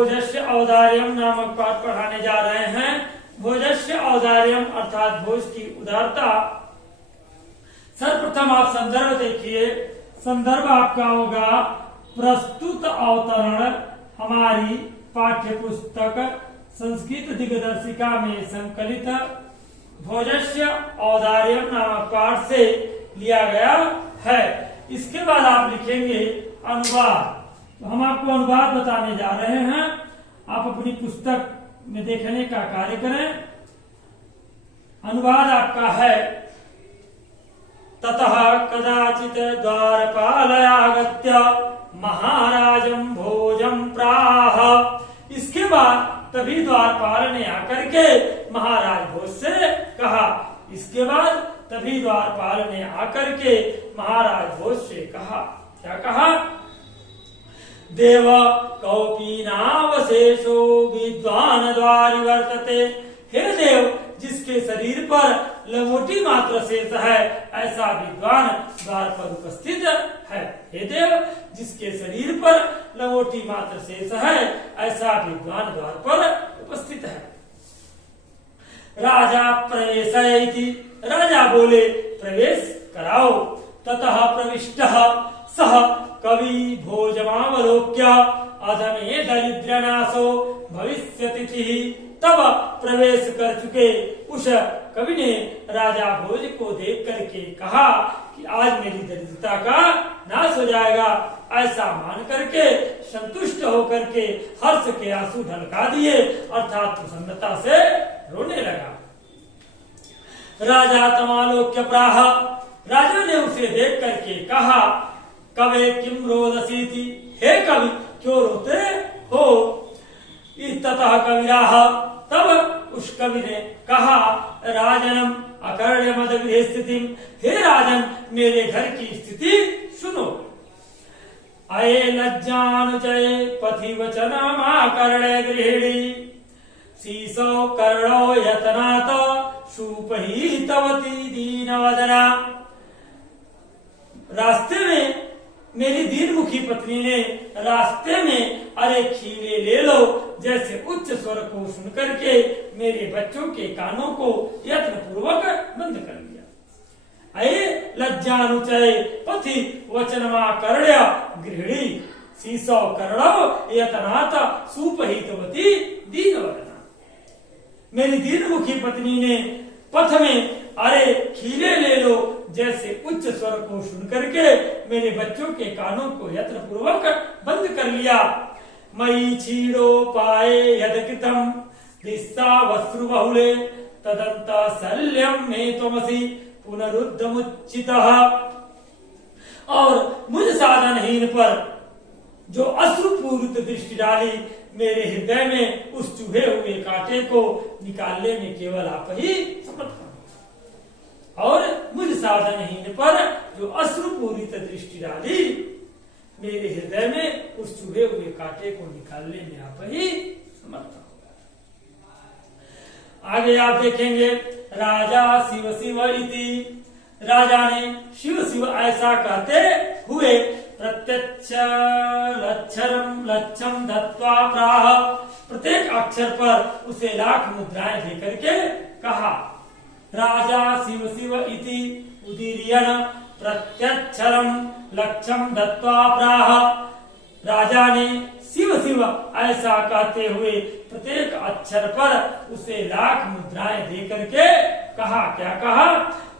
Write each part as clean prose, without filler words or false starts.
भोजस्य औदार्यम नामक पाठ पढ़ाने जा रहे हैं। भोजस्य औदार्यम अर्थात भोज की उदारता। सर्वप्रथम आप संदर्भ देखिए। संदर्भ आपका होगा प्रस्तुत अवतरण हमारी पाठ्य पुस्तक संस्कृत दिग्दर्शिका में संकलित भोजस्य औदार्यम नामक पाठ से लिया गया है। इसके बाद आप लिखेंगे अनुवाद। तो हम आपको अनुवाद बताने जा रहे हैं। आप अपनी पुस्तक में देखने का कार्य करें। अनुवाद आपका है ततः कदाचित द्वारपालयागत्य महाराजं भोजं प्राह। इसके बाद तभी द्वारपाल ने आकर के महाराज भोज से कहा। इसके बाद तभी द्वारपाल ने आकर के महाराज भोज से कहा। क्या कहा? देव कौपीनावशेषो विद्वान द्वारि वर्तते। हे देव, जिसके शरीर पर लंगोटी मात्र शेष है ऐसा विद्वान द्वार पर उपस्थित है। हे देव, जिसके शरीर पर लंगोटी मात्र शेष है ऐसा विद्वान द्वार पर उपस्थित है। राजा प्रवेशयति। राजा बोले प्रवेश कराओ। ततः प्रविष्टः सह कवि भोजमावलोक्य अधमे दरिद्रनाशो भविष्यतिथि। तब प्रवेश कर चुके उस कवि ने राजा भोज को देख करके कहा कि आज मेरी दरिद्रता का नाश हो जाएगा। ऐसा मान करके संतुष्ट होकर के हर्ष के आंसू ढलका दिए अर्थात प्रसन्नता से रोने लगा। राजा तमालोक्य प्राह। राजा ने उसे देख करके कहा कवे किम रोदसीति। हे कवि, क्यों रोते हो? ततः कविराह। तब उस कवि ने कहा राजनम अकर्ण्य मद गृह स्थिति। हे राजन, मेरे घर की स्थिति सुनो। अये लज्जानुचये पथि वचनमाकर्ण्य गृहिणी। शीशो कर्णो यतनात सुपहीतवती दीनवदना। रास्ते में मेरी दीनमुखी पत्नी ने रास्ते में अरे खीरे ले लो जैसे उच्च स्वर को सुनकर के मेरे बच्चों के कानों को यत्न पूर्वक बंद कर दिया। अये लज्जानुचय पथि वचनमाकर्ण्य गृहिणी। शीशो कर्णो यतनात सुपहीतवती दीनवदना। मेरी दीनमुखी पत्नी ने पथ में अरे खीरे ले लो जैसे उच्च स्वर को सुनकर के मेरे बच्चों के कानों को यत्न पूर्वक बंद कर लिया। मई छीड़ो पाए यदकृतम दिस्सा वस्त्रु बहुले तदंत शल्यम में त्वमसि पुनरुद्धमुच्चितः। और मुझ साधनहीन पर जो अश्रुपूरित दृष्टि डाली मेरे हृदय में उस चुभे हुए कांटे को निकालने में केवल आप ही समर्थ हो। और मुझ साधनहीन पर जो अश्रुपूरित दृष्टि डाली मेरे हृदय में उस चुभे हुए कांटे को निकालने में आप ही समर्थ हो। आगे आप देखेंगे राजा शिव शिव इति। राजा ने शिव शिव ऐसा कहते हुए प्रत्यक्ष लक्षरम लक्षम दत्वा प्राह। प्रत्येक अक्षर पर उसे लाख मुद्राएं देकर के कहा। राजा शिव शिव इति उदीर्यन प्रत्यक्षरम लक्षम दत्वा प्राह। राजा ने शिव शिव ऐसा कहते हुए प्रत्येक अक्षर पर उसे लाख मुद्राएं देकर के कहा। क्या कहा?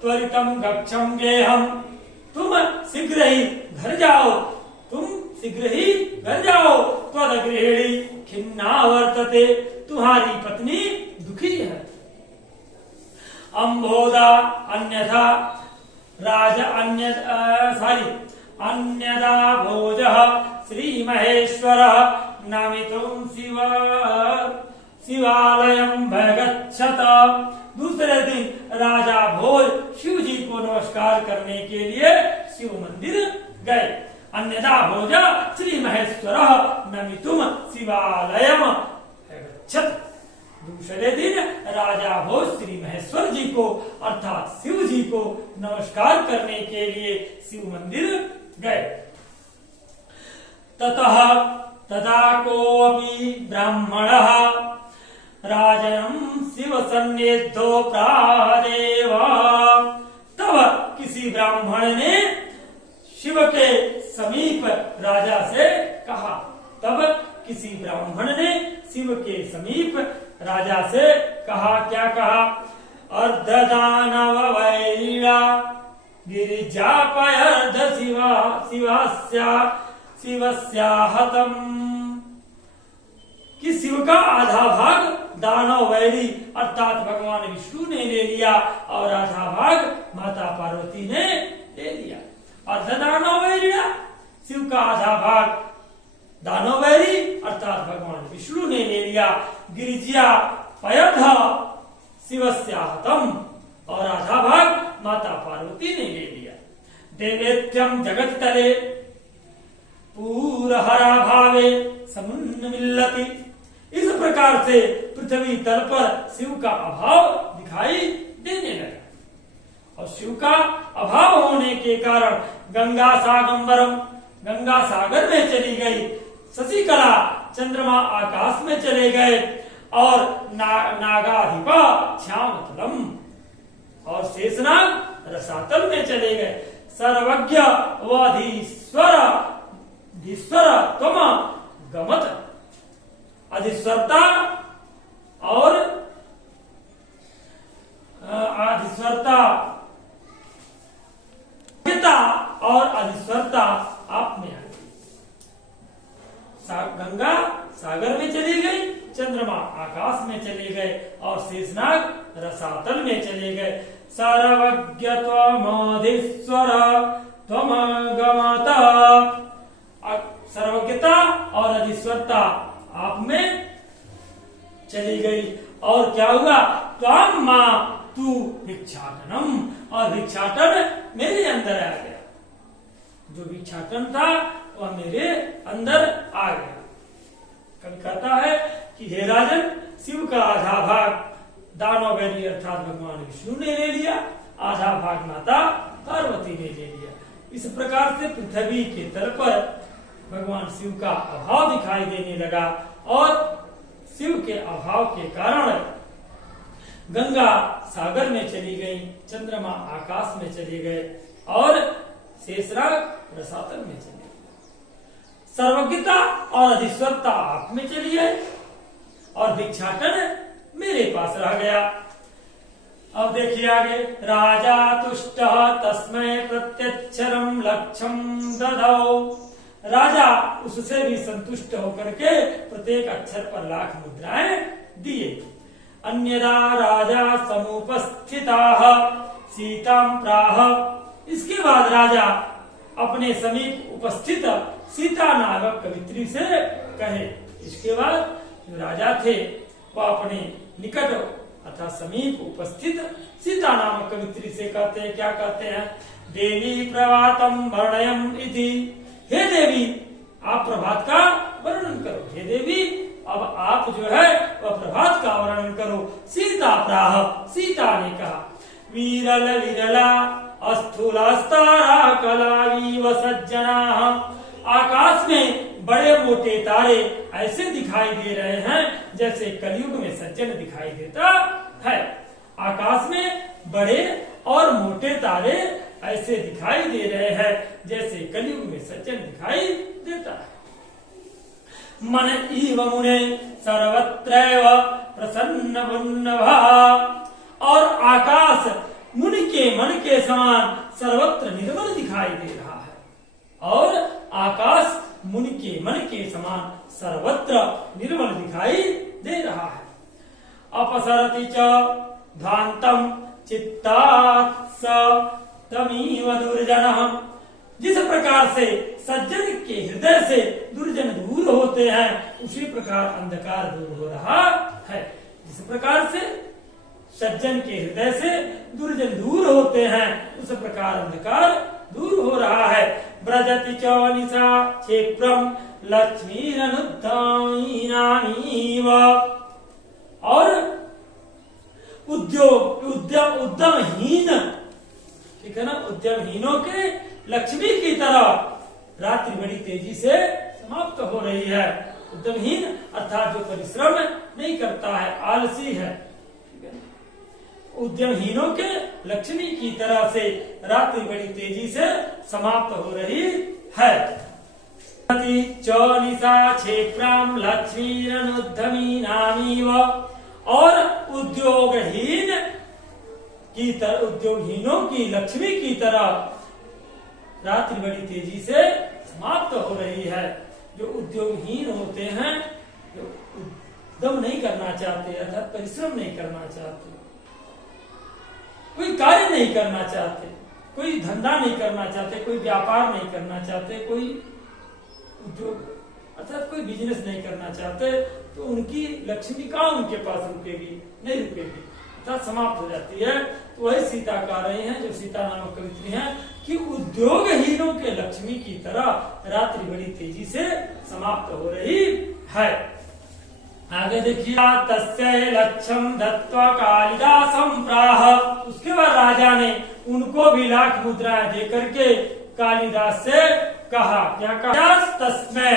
त्वरितम गच्छम गेहम। तुम शीघ्र ही घर जाओ। तुम शीघ्र ही घर जाओ। त्वद गृहिणी खिन्ना वर्तते। तुम्हारी पत्नी दुखी है। अम्भोदा अन्यथा राजा अन्यदा भोजः श्री महेश्वरः नमितुं शिवालयं भगच्छत। दूसरे दिन राजा भोज शिव जी को नमस्कार करने के लिए शिव मंदिर गए। अन्यदा भोज श्री महेश्वरः नमितुं शिवालयं भगच्छत। दूसरे दिन राजा भोज श्री महेश्वर जी को अर्थात शिव जी को नमस्कार करने के लिए शिव मंदिर गए। ततः तदा कोऽपि ब्राह्मणः राजनं शिव सन्निधो प्रादेव। तब किसी ब्राह्मण ने शिव के समीप राजा से कहा। तब किसी ब्राह्मण ने शिव के समीप राजा से कहा। क्या कहा? अर्धदानव वैरिणा गिरिजापयर्ध शिवस्याहतम, कि शिव का आधा भाग दानव वैरी अर्थात भगवान विष्णु ने ले लिया और आधा भाग माता पार्वती ने ले लिया। अर्धदानव वैरिणा, शिव का आधा भाग दानव वैरी अर्थात भगवान विष्णु ने ले लिया। गिरिजा पयर्ध शिवस्याहतम, और आधा भाग माता पार्वती ने ले लिया। देवेत्यम जगत तले पूरहरा भावे समुन्नमिल्लति, इस प्रकार से पृथ्वी तल पर शिव का अभाव दिखाई देने लगा। और शिव का अभाव होने के कारण गंगा सागंबरम, गंगा सागर में चली गई। शशिकला चंद्रमा आकाश में चले गए और नागाधिपा श्यामतलम, और शेषनाग रसातल में चले गए। सर्वज्ञ वधीश्वर त्वम गमत, अधिश्वरता और अधिश्वरता और अधिश्वरता आप में आ गई। गंगा सागर में चली गई, चंद्रमा आकाश में चले गए और शेषनाग रसातल में चले गए। सर्वज्ञ त्वमधीश्वर त्वमगमत, सर्वज्ञता और अधिश्वरता आप में चली गई। और क्या हुआ? त्वम मां तू भिक्षाटनम, और भिक्षाटन मेरे अंदर आ गया। जो भिक्षाटन था वह मेरे अंदर आ गया। कवि कहता है कि हे राजन, शिव का आधा भाग दानव वैरी अर्थात भगवान विष्णु ने ले लिया, आधा भाग माता पार्वती ने ले लिया। इस प्रकार से पृथ्वी के तल पर भगवान शिव का अभाव दिखाई देने लगा और शिव के अभाव के कारण गंगा सागर में चली गई, चंद्रमा आकाश में चले गए और शेषनाग रसातल में चले गए। सर्वज्ञता और अधिश्वरता आप में चली गई और भिक्षाटन मेरे पास रह गया। अब देखिए आगे, राजा तुष्ट तस्मै प्रत्यक्षरम लक्ष्यम ददौ, राजा उससे भी संतुष्ट होकर के प्रत्येक अक्षर पर लाख मुद्राएं दिए। अन्यदा राजा समुपस्थिताः सीतां प्राह, इसके बाद राजा अपने समीप उपस्थित सीता नामक कवित्री से कहे। इसके बाद जो राजा थे वह अपने निकट अथवा समीप उपस्थित सीता नामक कवित्री से कहते हैं। क्या कहते हैं? देवी प्रभातम वर्णयम इति, हे देवी आप प्रभात का वर्णन करो। हे देवी अब आप जो है वह प्रभात का वर्णन करो। सीता प्राह, सीता ने कहा, वीरल विरला अस्थूलस्तारा कलावीव सज्जनाः, आकाश में बड़े मोटे तारे ऐसे दिखाई दे रहे हैं जैसे कलयुग में सज्जन दिखाई देता है। आकाश में बड़े और मोटे तारे ऐसे दिखाई दे रहे हैं जैसे कलयुग में सज्जन दिखाई देता है। मन इव मुने सर्वत्रैव प्रसन्न बुन्नभः, और आकाश मुनि के मन के समान सर्वत्र निर्मल दिखाई दे रहा है। और आकाश मुनि के मन के समान सर्वत्र निर्मल दिखाई दे रहा है। अपसरति च ध्वान्तम चित्तात् स तमीव दुर्जनः, जिस प्रकार से सज्जन के हृदय से दुर्जन दूर होते हैं उसी प्रकार अंधकार दूर हो रहा है। जिस प्रकार से सज्जन के हृदय से दुर्जन दूर होते हैं उस प्रकार अंधकार दूर हो रहा है। ब्रजति च निशा क्षेत्रम लक्ष्मीरनुद्धामीनानीव, और उद्यमहीन, ठीक है ना, उद्यमहीनों के लक्ष्मी की तरह रात्रि बड़ी तेजी से समाप्त हो रही है। उद्यमहीन अर्थात जो परिश्रम नहीं करता है, आलसी है। उद्यमहीनों के लक्ष्मी की तरह से रात्रि बड़ी तेजी से समाप्त हो रही है। च निशा क्षेत्राम लक्ष्मीरनुद्धमी नामीव, और उद्योगहीन की तरह, उद्योगहीनों की लक्ष्मी की तरह रात्रि बड़ी तेजी से समाप्त हो रही है। जो उद्योगहीन होते हैं, जो उद्यम नहीं करना चाहते अर्थात परिश्रम नहीं करना चाहते, कोई कार्य नहीं करना चाहते, कोई धंधा नहीं करना चाहते, कोई व्यापार नहीं करना चाहते, कोई उद्योग अर्थात कोई बिजनेस नहीं करना चाहते, तो उनकी लक्ष्मी कहाँ उनके पास रुकेगी? नहीं रुकेगी, अर्थात समाप्त हो जाती है। तो वही सीता कह रही हैं, जो सीता नामक कवित्री हैं, कि उद्योगहीनों के लक्ष्मी की तरह रात्रि बड़ी तेजी से समाप्त हो रही है। आगे देखिए, तस्य लक्ष्यम दत्वा कालिदासं प्राह, उसके बाद राजा ने उनको भी लाख मुद्राएं देकर के कालिदास से कहा, क्या कहा? तस्मै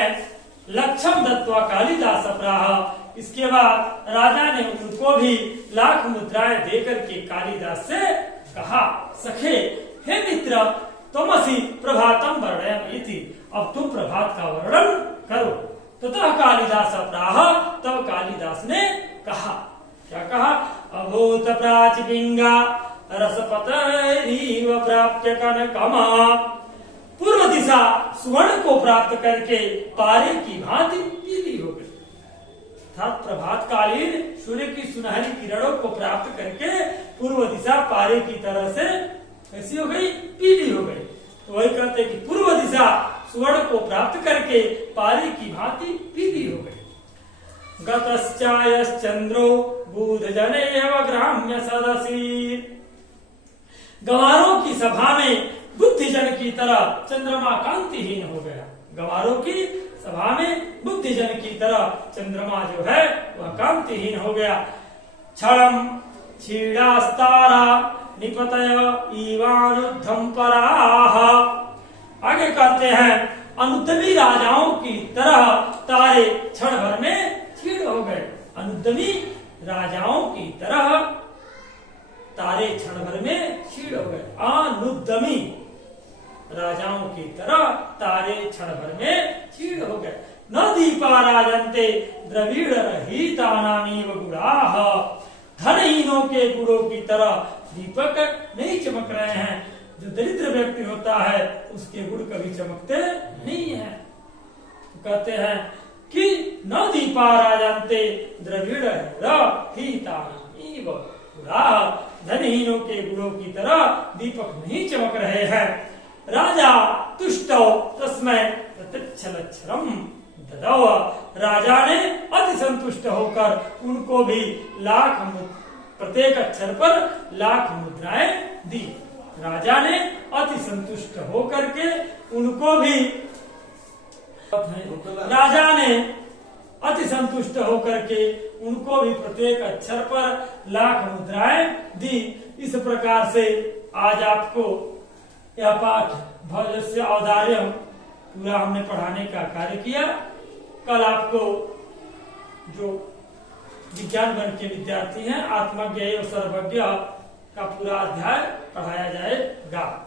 लक्ष्यम दत्वा कालिदास प्राह, इसके बाद राजा ने उनको भी लाख मुद्राएं देकर के कालिदास से कहा, सखे हे मित्र तुमसी प्रभातम वर्णयति, अब तुम प्रभात का वर्णन करो। ततः कालिदास प्राह, तब कालिदास ने कहा, क्या कहा? अभूत प्राचपिंगा रसपतरीव प्राप्य कनकमा, पूर्व दिशा सुवर्ण को प्राप्त करके पारे की भांति पीली हो गई। अर्थात प्रभात कालीन सूर्य की सुनहरी किरणों को प्राप्त करके पूर्व दिशा पारे की तरह से कैसी हो गई? पीली हो गई। तो वही कहते कि पूर्व दिशा सुवर्ण को प्राप्त करके पारे की भांति पीली हो गई। गतश्चायश्चंद्रो बूधजनेव ग्राम्य सदसी, गंवारों की सभा में बुद्धिजन की तरह चंद्रमा कांतिहीन हो गया। गंवारों की सभा में बुद्धिजन की तरह चंद्रमा जो है वह कांतिहीन हो गया। क्षणम क्षीणास्तारा निपतय इवानुद्धम पराह, आगे कहते हैं अनुद्यमी राजाओं की तरह तारे क्षण भर में क्षीण हो गए। अनुद्यमी राजाओं की तरह तारे क्षण भर में क्षीण हो गए। अनुद्यमी राजाओं की तरह तारे क्षण भर में क्षीण हो गए। न दीपा राजन्ते द्रविड़ रहिता नामीव गुणाः, धनहीनों के गुणों की तरह दीपक नहीं चमक रहे हैं। जो दरिद्र व्यक्ति होता है उसके गुण कभी चमकते नहीं है। तो कहते हैं कि न दीपा राजन्ते द्रविड़ रहिता नामीव गुणाः, धनहीनों के गुणों की तरह दीपक नहीं चमक रहे हैं। राजा तुष्टौ तस्मै प्रत्यक्षलक्षणम ददौ, राजा ने अति संतुष्ट होकर उनको भी प्रत्येक अक्षर पर लाख मुद्राएं दी। राजा ने अति संतुष्ट होकर के उनको भी, राजा ने अति संतुष्ट होकर के उनको भी प्रत्येक अक्षर पर लाख मुद्राएं दी। इस प्रकार से आज आपको यह पाठ भवजस्य औदार्यम पूरा हमने पढ़ाने का कार्य किया। कल आपको जो विज्ञान वर्ग के विद्यार्थी हैं आत्मज्ञ एवं सर्वज्ञ का पूरा अध्याय पढ़ाया जाएगा।